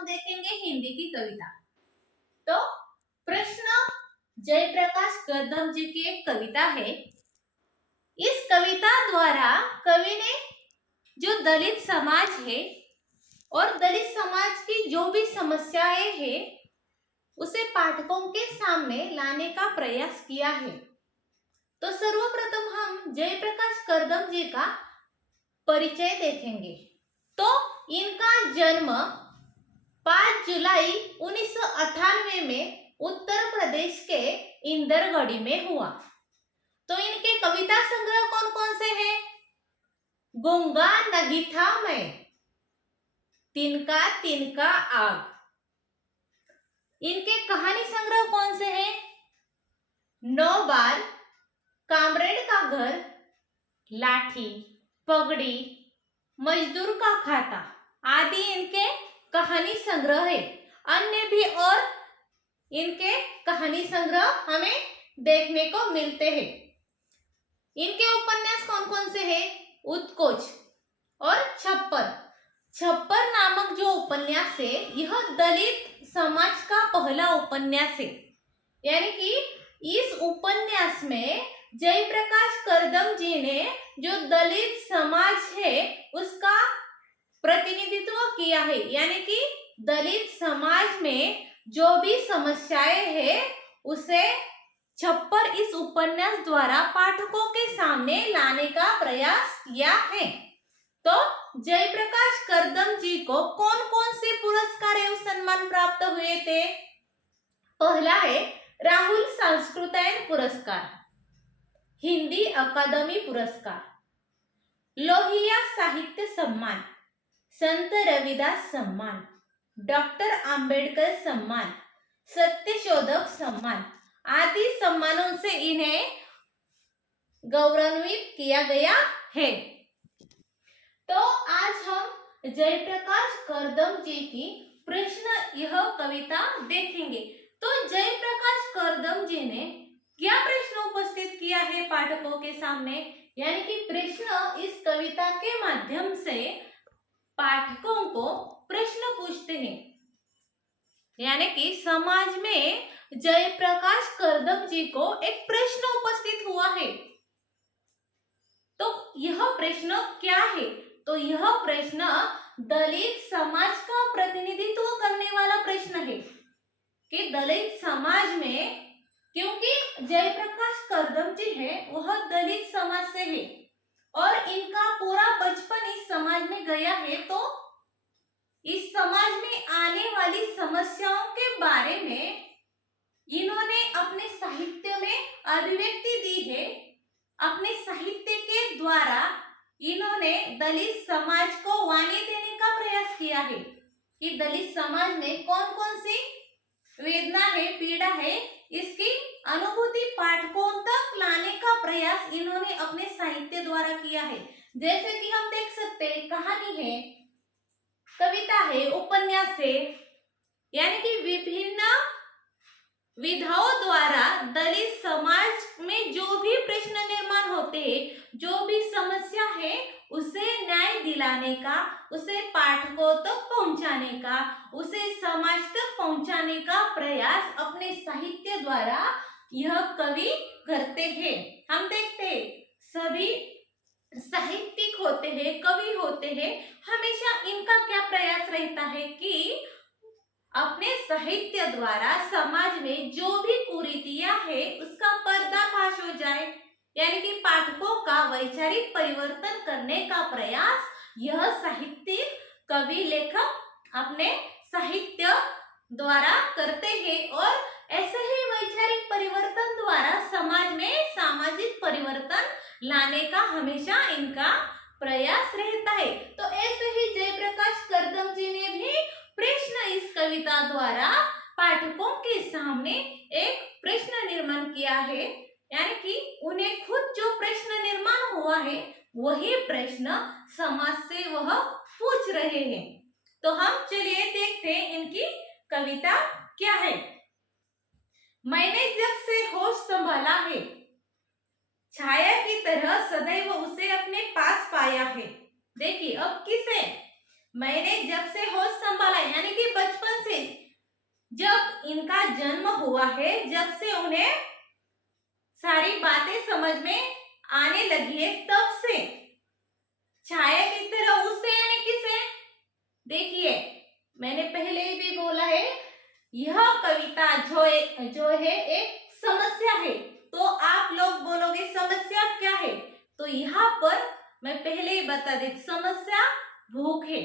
हम देखेंगे हिंदी की कविता। तो प्रश्न जयप्रकाश कदम जी की एक कविता है। इस कविता द्वारा कवि ने जो दलित समाज है और दलित समाज की जो भी समस्याएं हैं उसे पाठकों के सामने लाने का प्रयास किया है। तो सर्वप्रथम हम जयप्रकाश कदम जी का परिचय देखेंगे। तो इनका जन्म 5 जुलाई 1998 में उत्तर प्रदेश के इंदरगढ़ी में हुआ। तो इनके कविता संग्रह कौन कौन से हैं? गूंगा नहीं था मैं, तिनका तिनका आग। इनके कहानी संग्रह कौन से हैं? 9 बार, कामरेड का घर, लाठी, पगड़ी, मजदूर का खाता आदि इनके कहानी संग्रह है। अन्य भी और इनके कहानी संग्रह हमें देखने को मिलते हैं। इनके उपन्यास कौन कौन से हैं? उत्कोच और छप्पर। छप्पर नामक जो उपन्यास है यह दलित समाज का पहला उपन्यास है। यानी कि इस उपन्यास में जयप्रकाश कदम जी ने जो दलित समाज है उसका प्रतिनिधित्व किया है। यानी कि दलित समाज में जो भी समस्याएं हैं उसे छप्पर इस उपन्यास द्वारा पाठकों के सामने लाने का प्रयास किया है। तो जयप्रकाश कदम जी को कौन कौन से पुरस्कार एवं सम्मान प्राप्त हुए थे? पहला है राहुल सांस्कृतिक पुरस्कार, हिंदी अकादमी पुरस्कार, लोहिया साहित्य सम्मान, संत रविदास सम्मान, डॉक्टर अंबेडकर सम्मान, सत्यशोधक सम्मान आदि सम्मानों से इन्हें गौरवान्वित किया गया है। तो आज हम जयप्रकाश कदम जी की प्रश्न यह कविता देखेंगे। तो जयप्रकाश कदम जी ने क्या प्रश्न उपस्थित किया है पाठकों के सामने? यानी कि प्रश्न इस कविता के माध्यम से पाठकों को प्रश्न पूछते हैं। यानी कि समाज में जयप्रकाश कदम जी को एक प्रश्न उपस्थित हुआ है। तो यह प्रश्न क्या है? तो यह प्रश्न दलित समाज का प्रतिनिधित्व करने वाला प्रश्न है कि दलित समाज में, क्योंकि जयप्रकाश कदम जी है वह दलित समाज से है और इनका पूरा बचपन इस समाज में गया है। तो इस समाज में आने वाली समस्याओं के बारे में इन्होंने अपने साहित्य में अभिव्यक्ति दी है। अपने साहित्य के द्वारा इन्होंने दलित समाज को वाणी देने का प्रयास किया है कि दलित समाज में कौन कौन सी वेदना है, पीड़ा है, इसकी अनुभूति पाठकों तक लाने का प्रयास इन्होंने अपने साहित्य द्वारा किया है। जैसे कि हम देख सकते हैं कहानी है, कविता है, उपन्यास है, यानी कि विभिन्न विधाओं द्वारा दलित समाज में जो भी प्रश्न निर्माण होते हैं, जो भी समस्या है उसे न्याय दिलाने का, उसे पाठकों तक पहुंचाने का, उसे समाज तक पहुंचाने का प्रयास अपने साहित्य द्वारा यह कवि करते हैं। हम देखते हैं सभी साहित्यिक होते हैं, कवि होते हैं, हमेशा इनका क्या प्रयास रहता है कि अपने साहित्य द्वारा समाज में जो भी कुरीतियां है उसका पर्दाफाश हो जाए। यानी कि पाठकों का वैचारिक परिवर्तन करने का प्रयास यह साहित्यिक कवि लेखक अपने साहित्य द्वारा करते हैं और ऐसे ही वैचारिक परिवर्तन द्वारा समाज में सामाजिक परिवर्तन लाने का हमेशा इनका प्रयास रहता है। तो ऐसे ही जयप्रकाश कदम जी ने भी प्रश्न इस कविता द्वारा पाठकों के सामने एक प्रश्न निर्माण किया है। यानी कि उन्हें खुद जो प्रश्न निर्माण हुआ है वही प्रश्न समाज से वह पूछ रहे हैं। तो हम चलिए देखते हैं इनकी कविता क्या है। मैंने जब से होश संभाला है, छाया की तरह सदैव उसे अपने पास पाया है। देखिए अब किसे? मैंने जब से होश संभाला यानी कि बचपन जन्म हुआ है, जब से उन्हें सारी बातें समझ में आने लगी है, तब से। छाया की तरह उससे यानी किसे? देखिए, मैंने पहले ही भी बोला है, यह कविता जो है एक समस्या है। तो आप लोग बोलोगे समस्या क्या है? तो यहाँ पर मैं पहले ही बता दी, समस्या भूख है।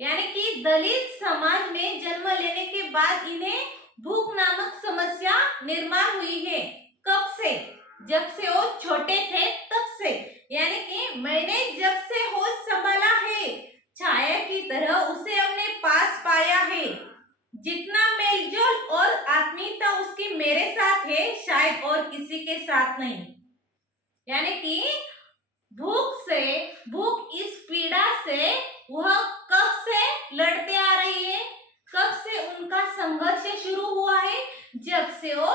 यानी कि दलित समाज में जन्म लेने के बाद इन्हें भूख नामक समस्या निर्माण हुई है। कब से? जब से वो छोटे थे तब से। यानी कि मैंने जब से होश संभाला है, छाया की तरह उसे अपने पास पाया है। जितना मेलजोल और आत्मीयता उसकी मेरे साथ है, शायद और किसी के साथ नहीं। यानी कि भूख इस पीड़ा से वह कब से लड़ते आ रही है, कब से उनका संघर्ष शुरू हुआ है? जब से वो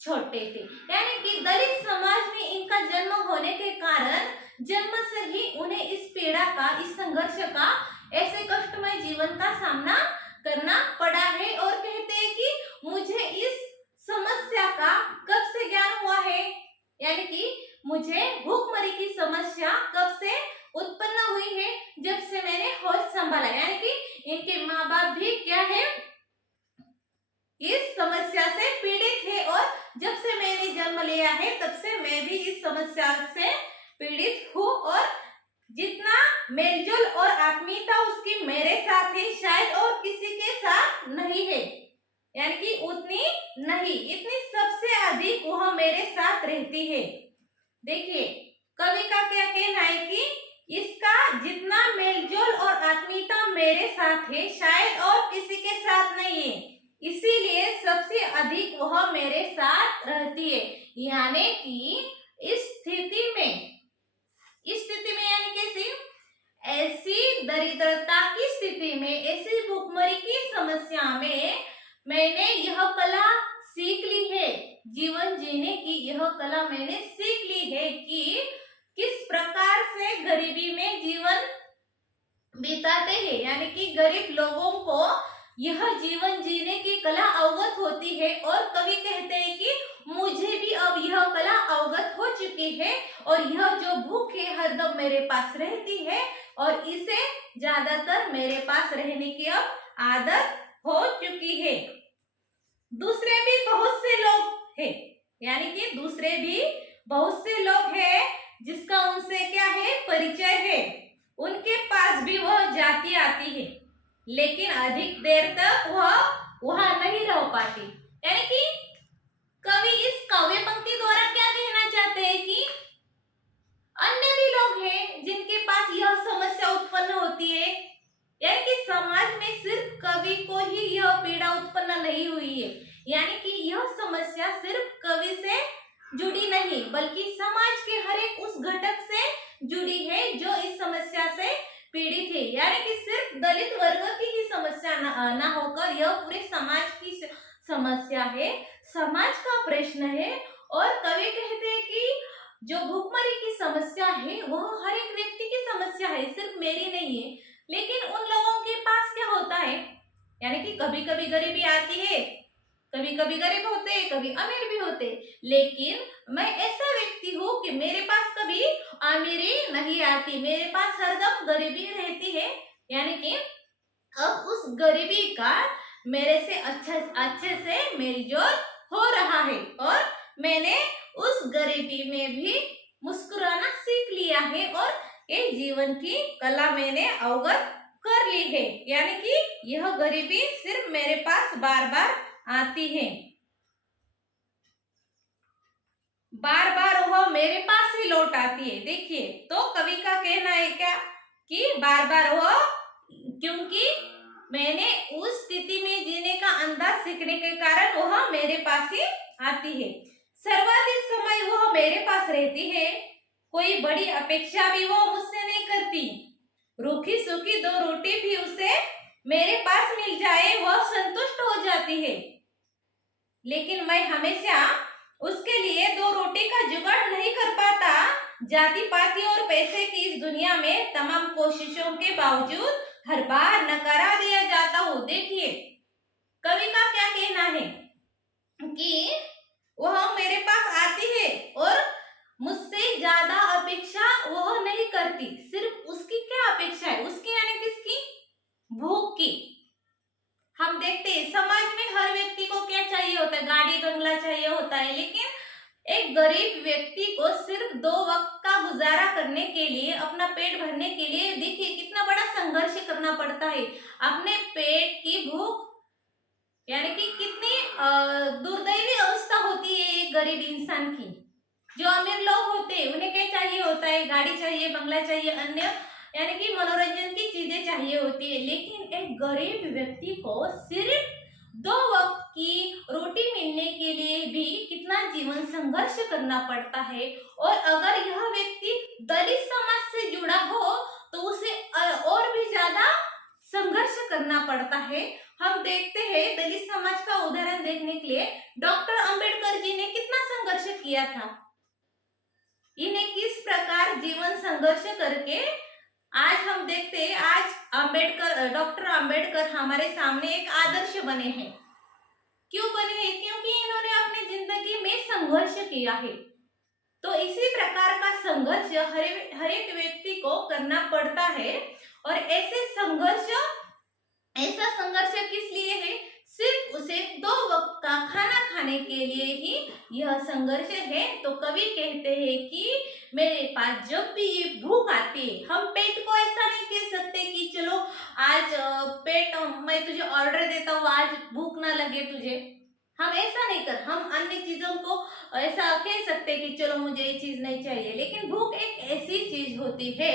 छोटे थे। यानी कि दलित समाज में इनका जन्म होने के कारण जन्म से ही उन्हें इस पीड़ा का, इस संघर्ष का, ऐसे कष्टमय जीवन का सामना करना पड़ा है। और कहते हैं कि मुझे इस समस्या का कब से ज्ञान हुआ है, यानी कि मुझे भूखमरी की समस्या कब से उत्पन्न हुई है? जब से मैंने होश संभाला। यानी कि इनके माँ बाप भी क्या है, इस समस्या से पीड़ित है, और जब से मैंने जन्म लिया है तब से मैं भी इस समस्या से पीड़ित हूँ, और जितना मेलजोल और आत्मीयता उसकी मेरे साथ है, शायद और किसी के साथ नहीं है। यानी कि उतनी नहीं, इतनी सबसे अधिक वह मेरे साथ रहती है। देखिए, कवि का क्या कहना है कि इसका जितना मेलजोल और आत्मीयता मेरे साथ है, शायद और किसी के साथ नहीं है, इसीलिए सबसे अधिक वह मेरे साथ रहती है। यानी कि इस स्थिति में यानी कैसी? ऐसी दरिद्रता की स्थिति में, ऐसी भूखमरी की समस्या में मैंने यह कला सीख ली है, जीवन जीने की यह कला मैंने सीख ली है कि किस प्रकार से गरीबी में जीवन बिताते हैं। यानी कि गरीब लोगों को यह जीवन जीने की कला अवगत होती है। और कवि कहते हैं कि मुझे भी अब यह कला अवगत हो चुकी है, और यह जो भूख है हरदम मेरे पास रहती है, और इसे ज्यादातर मेरे पास रहने की अब आदत हो चुकी है। दूसरे भी बहुत से लोग हैं, यानी कि दूसरे भी बहुत से लोग हैं जिसका उनसे क्या है, परिचय है। उनके पास भी वह जाति आती है, लेकिन अधिक देर तक वह वहां नहीं रह पाती। यानी कि कवि इस काव्य पंक्ति द्वारा क्या कहना चाहते हैं कि अन्य भी लोग हैं जिनके पास यह समस्या उत्पन्न होती है। यानी कि समाज में सिर्फ कवि को ही यह पीड़ा उत्पन्न नहीं हुई है। यानी कि यह समस्या सिर्फ कवि से जुड़ी नहीं, बल्कि समाज के हर एक उस घटक से जुड़ी है जो इस समस्या से पीड़ित है। यानी कि सिर्फ दलित वर्ग की ही समस्या ना होकर यह पूरे समाज की समस्या है, समाज का प्रश्न है। और कवि कहते हैं कि जो भूखमरी की समस्या है वह हर एक व्यक्ति की समस्या है, सिर्फ मेरी नहीं है। लेकिन उन लोगों के पास क्या होता है, यानी कि कभी कभी गरीबी आती है, कभी कभी गरीब होते हैं, कभी अमीर भी होते हैं। लेकिन मैं ऐसा व्यक्ति हूँ कि मेरे पास कभी अमीरी नहीं आती, मेरे पास हरदम गरीबी रहती है। यानी कि अब उस गरीबी का मेरे से अच्छे से मेलजोल हो रहा है, और मैंने उस गरीबी में भी मुस्कुराना सीख लिया है, और ये जीवन की कला मैंने अवगत कर ली है। यानी कि यह गरीबी सिर्फ मेरे पास बार बार आती है, बार बार वह मेरे पास ही लौट आती है। देखिए, तो कवि का कहना है क्या कि बार बार वह, क्योंकि मैंने उस स्थिति में जीने का अंदाज सीखने के कारण वह मेरे पास ही आती है। सर्वाधिक समय वह मेरे पास रहती है, कोई बड़ी अपेक्षा भी वो मुझसे नहीं करती। रूखी सूखी 2 रोटी भी उसे मेरे पास मिल जाए वह संतुष्ट हो जाती है। लेकिन मैं हमेशा उसके लिए 2 रोटी का जुगाड़ नहीं कर पाता। जाति पाति और पैसे की इस दुनिया में तमाम कोशिशों के बावजूद हर बार नकारा दिया जाता हूँ। देखिए, कवि का किया है कि वह मेरे पास आती है और मुझसे ज्यादा अपेक्षा वह नहीं करती, सिर्फ उसकी क्या अपेक्षा है, उसकी यानी किसकी, भूख की। हम देखते हैं समाज में हर व्यक्ति को क्या चाहिए होता है, गाड़ी बंगला चाहिए होता है, लेकिन एक गरीब व्यक्ति को सिर्फ 2 वक्त का गुजारा करने के लिए, अपना पेट भरने के लिए देखिए कितना बड़ा संघर्ष करना पड़ता है। अपने पेट की भूख यानी कि कितनी दुर्दैवी अवस्था होती है एक गरीब इंसान की। जो अमीर लोग होते हैं उन्हें क्या चाहिए होता है, गाड़ी चाहिए, बंगला चाहिए, अन्य यानी कि मनोरंजन की चीजें चाहिए होती है, लेकिन एक गरीब व्यक्ति को सिर्फ 2 वक्त की रोटी मिलने के लिए भी कितना जीवन संघर्ष करना पड़ता है। और अगर यह व्यक्ति दलित समाज से जुड़ा हो तो उसे और भी ज्यादा संघर्ष करना पड़ता है। हम देखते हैं दलित समाज का उदाहरण देखने के लिए डॉक्टर अंबेडकर जी ने कितना संघर्ष किया था। इन्हें किस प्रकार जीवन संघर्ष करके आज हम देखते हैं, आज डॉक्टर अंबेडकर हमारे सामने एक आदर्श बने हैं। क्यों बने हैं? क्योंकि इन्होंने अपनी जिंदगी में संघर्ष किया है। तो इसी प्रकार का संघर्ष हर एक व्यक्ति को करना पड़ता है। और ऐसा संघर्ष किस लिए है? सिर्फ उसे 2 वक्त का खाना खाने के लिए ही यह संघर्ष है। तो कवि कहते हैं कि मेरे पास जब भी ये भूख आती है, हम पेट को ऐसा नहीं कह सकते कि चलो आज पेट मैं तुझे ऑर्डर देता हूँ, आज भूख ना लगे तुझे, हम ऐसा नहीं कर, हम अन्य चीजों को ऐसा कह सकते कि चलो मुझे ये चीज नहीं चाहिए। लेकिन भूख एक ऐसी चीज होती है,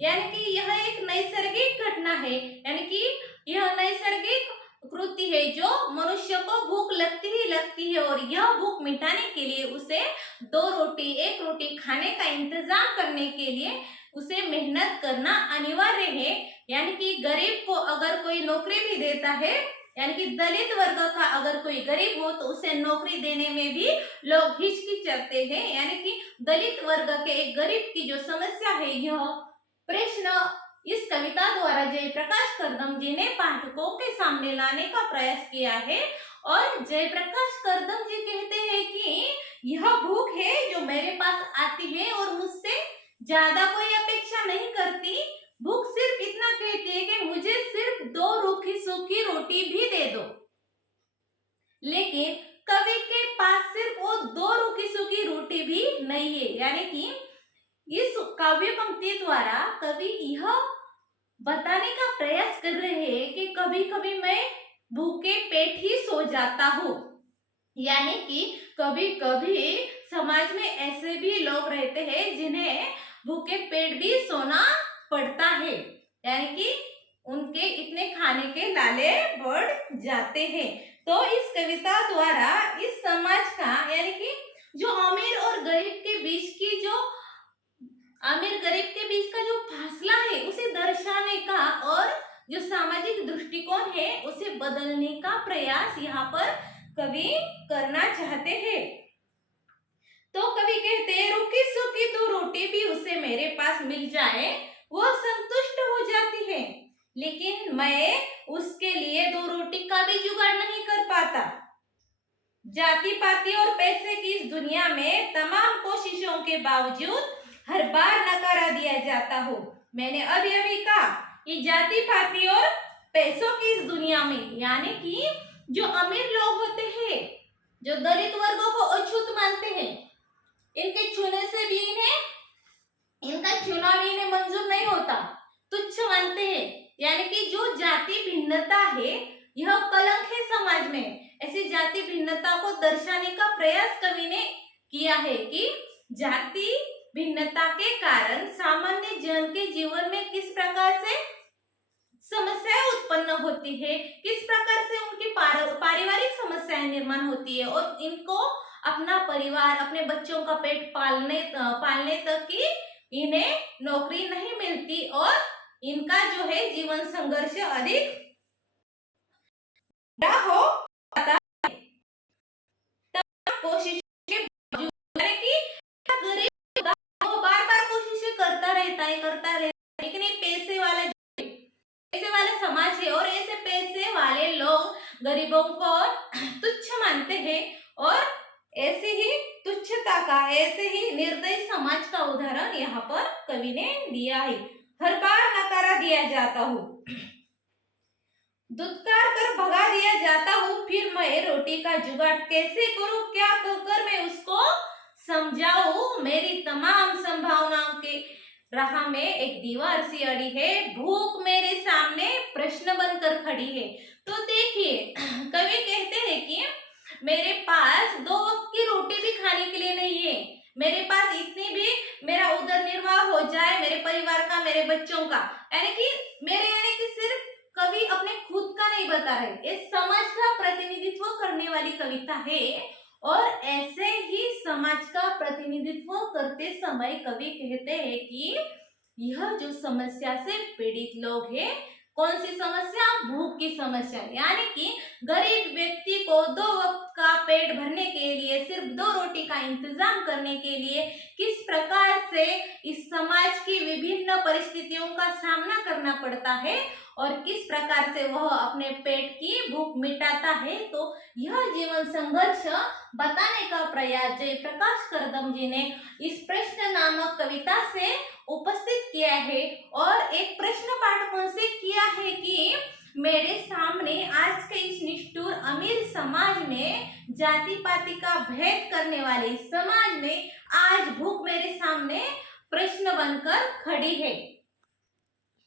यानी कि यह एक नैसर्गिक घटना है, यानी कि यह नैसर्गिक कृति है जो मनुष्य को भूख लगती ही लगती है। और यह भूख मिटाने के लिए उसे 1 रोटी खाने का इंतजाम करने के लिए उसे मेहनत करना अनिवार्य है। यानी कि गरीब को अगर कोई नौकरी भी देता है, यानी कि दलित वर्ग का अगर कोई गरीब हो तो उसे नौकरी देने में भी लोग हिचकिचाते हैं। यानी कि दलित वर्ग के एक गरीब की जो समस्या है, यह प्रश्न इस कविता द्वारा जयप्रकाश कर्दम जी ने पाठकों के सामने लाने का प्रयास किया है। और जयप्रकाश कर्दम जी कहते हैं कि यह भूख है जो मेरे पास आती है और मुझसे ज्यादा कोई अपेक्षा नहीं करती। भूख सिर्फ इतना कहती है कि मुझे सिर्फ 2 रूखी सूखी रोटी भी दे दो। लेकिन कवि के पास सिर्फ वो 2 रूखी सूखी रोटी भी नहीं है। यानी कि इस काव्य पंक्ति द्वारा कवि यह बताने का प्रयास कर रहे हैं कि कभी कभी मैं भूखे पेट ही सो जाता हूँ। यानी कि कभी कभी समाज में ऐसे भी लोग रहते हैं जिन्हें भूखे पेट भी सोना पड़ता है, यानी कि उनके इतने खाने के लाले बढ़ जाते हैं। तो इस कविता द्वारा इस समाज का, यानी कि जो अमीर और गरीब के बीच की जो फासला है उसे दर्शाने का और जो सामाजिक दृष्टिकोण है उसे बदलने का प्रयास यहाँ पर कवि करना चाहते हैं। तो कवि कहते हैं, रूखी सूखी 2 रोटी भी उसे मेरे पास मिल जाए वो संतुष्ट हो जाती है, लेकिन मैं उसके लिए 2 रोटी का भी जुगाड़ नहीं कर पाता। जाति पाति और पैसे की इस दुनिया में तमाम कोशिशों के बावजूद हर बार नकारा दिया जाता हो। मैंने अभी कहा कि जाति पाति और पैसों की इस दुनिया में, यानी कि जो अमीर लोग होते हैं, जो दलित वर्गों को अछूत मानते हैं, इनके छूने से भी इनका छूना भी इन्हें मंजूर नहीं होता, तुच्छ मानते हैं। यानी कि जो जाति भिन्नता है यह कलंक है समाज में। ऐसी जाति भिन्नता को दर्शाने का प्रयास कवि ने किया है कि जाति भिन्नता के कारण सामान्य जन के जीवन में किस प्रकार से समस्याएं उत्पन्न होती है, किस प्रकार से उनकी पारिवारिक समस्याएं निर्माण होती है और इनको अपना परिवार, अपने बच्चों का पेट पालने तक की इन्हें नौकरी नहीं मिलती और इनका जो है जीवन संघर्ष अधिक हो जाता है। कोशिश के बावजूद गरीब बार कोशिशें करता रहता है, लेकिन ये पैसे वाला समाज है और ऐसे पैसे वाले लोग गरीबों को तुच्छ मानते हैं और ऐसे ही तुच्छता का, ऐसे ही निर्दयी समाज का उदाहरण यहाँ पर कवि ने दिया है। हर बार नकारा दिया जाता हूँ, दुत्कार कर भगा दिया जाता हूँ, फिर मैं रोटी का जुगाड़ कैसे करूँ, क्या कहकर मैं उसको समझाऊं। मेरी तमाम संभावनाओं के राह में एक दीवार सी अड़ी है, भूख मेरे सामने प्रश्न बनकर खड़ी है। तो देखिए कवि कहते हैं कि मेरे पास 2 वक्त की रोटी भी खाने के लिए नहीं है, मेरे पास इतनी भी मेरा उदर निर्वाह हो जाए, मेरे परिवार का, मेरे बच्चों का, यानी कि सिर्फ कवि अपने खुद का नहीं बता रहे, ये समाज का प्रतिनिधित्व करने वाली कविता है। और ऐसे ही समाज का प्रतिनिधित्व करते समय कवि कहते हैं कि यह जो समस्या से पीड़ित लोग हैं, कौन सी समस्या, भूख की समस्या, यानी कि गरीब व्यक्ति को 2 वक्त का पेट भरने के लिए, सिर्फ 2 रोटी का इंतजाम करने के लिए किस प्रकार से इस समाज की विभिन्न परिस्थितियों का सामना करना पड़ता है और किस प्रकार से वह अपने पेट की भूख मिटाता है। तो यह जीवन संघर्ष बताने का प्रयास जयप्रकाश करदम जी ने इस प्रश्न नामक कविता से उपस्थित किया है। और एक प्रश्न पाठकों से किया है कि मेरे सामने आज के इस निष्ठुर अमीर समाज में, जाति पाति का भेद करने वाले समाज में आज भूख मेरे सामने प्रश्न बनकर खड़ी है।